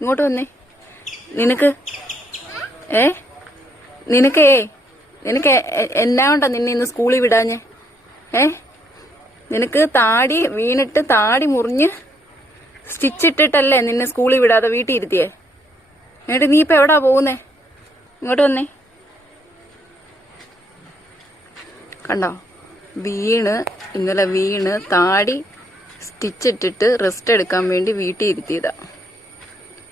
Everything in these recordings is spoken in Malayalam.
ഇങ്ങോട്ട് വന്നേ. നിനക്ക് നിനക്ക് എന്നാ കൊണ്ടാ നിന്നെ ഇന്ന് സ്കൂളിൽ വിടാഞ്ഞേ? നിനക്ക് താടി വീണിട്ട് താടി മുറിഞ്ഞ് സ്റ്റിച്ചിട്ടിട്ടല്ലേ നിന്നെ സ്കൂളിൽ വിടാതെ വീട്ടിൽ ഇരുത്തിയേ? എന്നിട്ട് നീ ഇപ്പൊ എവിടാ പോകുന്നേ? ഇങ്ങോട്ട് വന്നേ. കണ്ടോ, ഇന്നലെ വീണ് താടി സ്റ്റിച്ചിട്ടിട്ട് റെസ്റ്റ് എടുക്കാൻ വേണ്ടി വീട്ടിൽ ഇരുത്തിയതാ.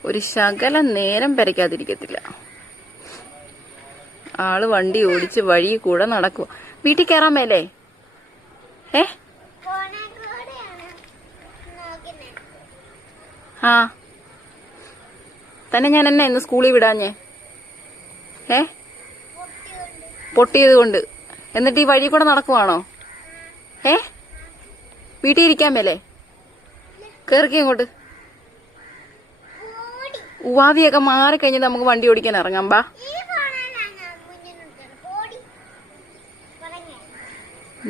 ഒരു ശകലം നേരം പെരയ്ക്കാതിരിക്കത്തില്ല. ആള് വണ്ടി ഓടിച്ച് വഴി കൂടെ നടക്കുക. വീട്ടിൽ കയറാൻ മേലേ? ആ തന്നെ ഞാൻ എന്നാ ഇന്ന് സ്കൂളിൽ വിടാഞ്ഞേ? പൊട്ടിയത് കൊണ്ട്. എന്നിട്ട് ഈ വഴി കൂടെ നടക്കുവാണോ? വീട്ടിൽ ഇരിക്കാൻ മേലേ? കേറിക്കേ ഇങ്ങോട്ട്. ഉവാവിയൊക്കെ മാറിക്കഴിഞ്ഞിട്ട് നമുക്ക് വണ്ടി ഓടിക്കാൻ ഇറങ്ങാം. ബാ,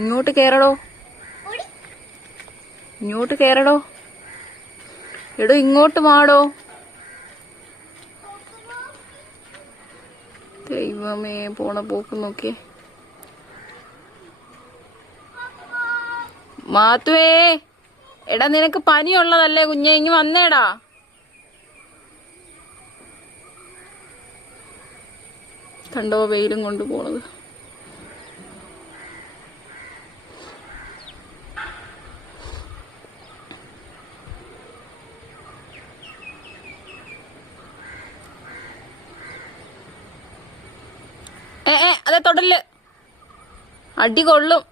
ഇങ്ങോട്ട് കേറടോ. ഇങ്ങോട്ട് കേറടോ. എടോ ഇങ്ങോട്ട് വാടോ. ദൈവമേ, പോണ പോക്ക് നോക്കിയേ. മാത്തുവേ, എടാ നിനക്ക് പനിയുള്ളതല്ലേ കുഞ്ഞെ? ഇങ്ങ് വന്നേടാ. കണ്ടോ വെയിലും കൊണ്ട് പോണത്. അതെ, തൊടല്. അടി കൊള്ളും.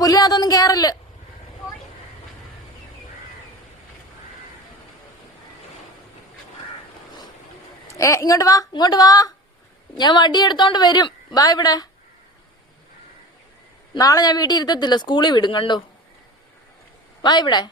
പുല്ലിനകത്തൊന്നും കേറല്. ഇങ്ങോട്ട് വാ, ഇങ്ങോട്ട് വാ. ഞാൻ വടി എടുത്തോണ്ട് വരും. വാ ഇവിടെ. നാളെ ഞാൻ വീട്ടിൽ ഇരുത്തത്തില്ല, സ്കൂളിൽ വിടും. കണ്ടോ, വാ ഇവിടെ.